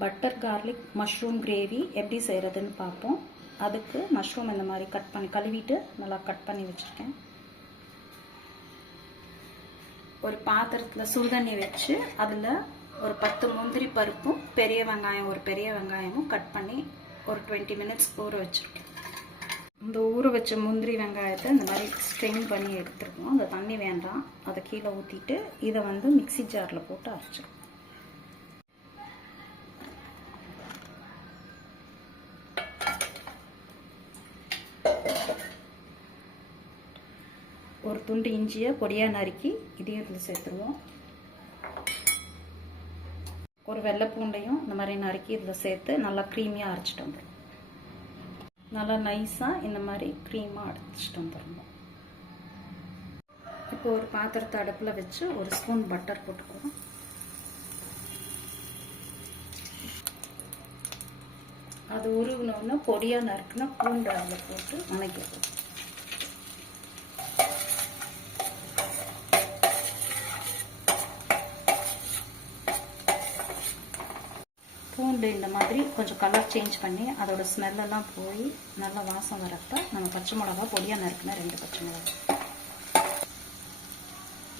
Butter garlic mushroom gravy எப்படி செய்கிறதுன்னு பார்ப்போம். அதுக்கு மஷ்ரூம் இந்த மாதிரி கட் பண்ணி கழுவிட்டு நல்லா கட் பண்ணி வச்சுருக்கேன். ஒரு பாத்திரத்தில் சுடுதண்ணி வச்சு அதில் ஒரு பத்து முந்திரி பருப்பும் பெரிய வெங்காயம் ஒரு பெரிய வெங்காயமும் கட் பண்ணி ஒரு டுவெண்ட்டி மினிட்ஸ் ஊற வச்சுருக்கேன். இந்த ஊற வச்ச முந்திரி வெங்காயத்தை இந்த மாதிரி ஸ்ட்ரெயின் பண்ணி எடுத்துருக்கோம். அந்த தண்ணி வேண்டாம். அதை கீழே ஊற்றிட்டு இதை வந்து மிக்ஸி ஜாரில் போட்டு அரைச்சிருக்கோம். ஒரு துண்டு இஞ்சியை பொடியாக நறுக்கி இதையும் இதில் சேர்த்துருவோம். ஒரு வெள்ளை பூண்டையும் இந்த மாதிரி நறுக்கி இதில் சேர்த்து நல்லா க்ரீமியாக அரைச்சிட்டு வந்துடும் நல்லா நைஸாக இந்த மாதிரி க்ரீமாக அரைச்சிட்டு வந்துடணும் இப்போ ஒரு பாத்திரத்தை அடுப்பில் வச்சு ஒரு ஸ்பூன் பட்டர் போட்டுக்குவோம். அது உருவினோன்னா பொடியாக நறுக்குனா பூண்டு அதில் போட்டு வணக்கிடுவோம் பூண்டு இந்த மாதிரி கொஞ்சம் கலர் சேஞ்ச் பண்ணி அதோட ஸ்மெல்லெல்லாம் போய் நல்லா வாசம் வரப்ப நம்ம பச்சை மிளகா பொடியாக நறுக்குனா ரெண்டு பச்சை மிளகா.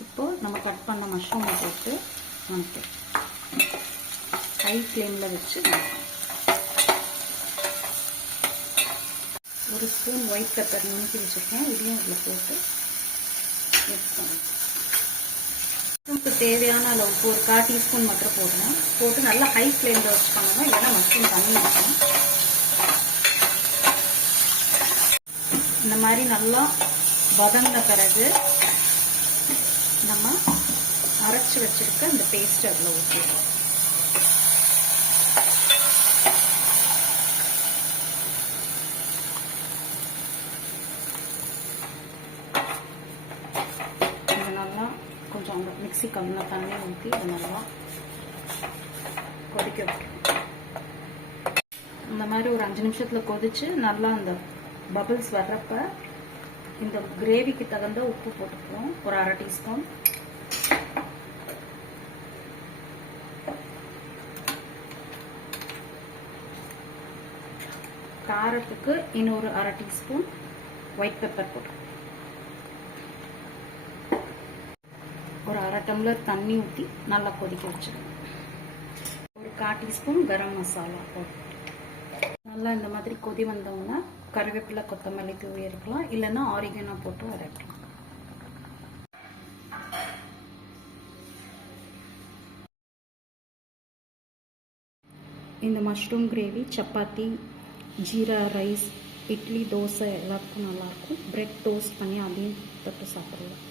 இப்போ நம்ம கட் பண்ண மஷ்ரூமை போட்டு வணக்கம் ஹை ஃப்ளேமில் வச்சு வணக்கம் ஒரு ஸ்பூன் ஒயிட் பெப்பர் நுணுக்கி வச்சுருக்கேன். இதையும் அதில் போட்டு மிக்ஸ் பண்ணுவோம் தேவையான அளவுக்கு ஒரு கால் டீஸ்பூன் மட்டும் போடணும். போட்டு நல்லா ஹை ஃப்ளேமில் வச்சு பண்ணணும். இல்லைன்னா மஷ்ரூம் தண்ணி இருக்கும் இந்த மாதிரி நல்லா வதங்கின பிறகு நம்ம அரைச்சி வச்சிருக்க இந்த பேஸ்ட் அதில் ஊற்றிடுவோம் இது நல்லா கொஞ்சம் கம்மியாக தண்ணி ஊற்றி நல்லா கொதிக்க வைக்கணும். இந்த மாதிரி ஒரு அஞ்சு நிமிஷத்தில் கொதித்து நல்லா அந்த பபிள்ஸ் வர்றப்ப இந்த கிரேவிக்கு தகுந்த உப்பு போட்டுக்குவோம். ஒரு அரை டீஸ்பூன் காரத்துக்கு இன்னொரு அரை டீஸ்பூன் ஒயிட் பெப்பர் போட்டுக்கோம் ஒரு அரை டம்ளர் தண்ணி ஊற்றி நல்லா கொதிக்க வச்சிடுங்க ஒரு கால் டீஸ்பூன் கரம் மசாலா போட்டு. நல்லா இந்த மாதிரி கொதி வந்தோம்னா கருவேப்பிலை கொத்தமல்லி தூவி இருக்கலாம் இல்லைன்னா ஆரிகனோ போட்டு அரைக்கலாம் இந்த mushroom gravy chapati jeera rice idli dosa எல்லாத்துக்கும் நல்லாயிருக்கும் பிரெட் டோஸ்ட் பண்ணி அதையும் தொட்டு சாப்பிடலாம்.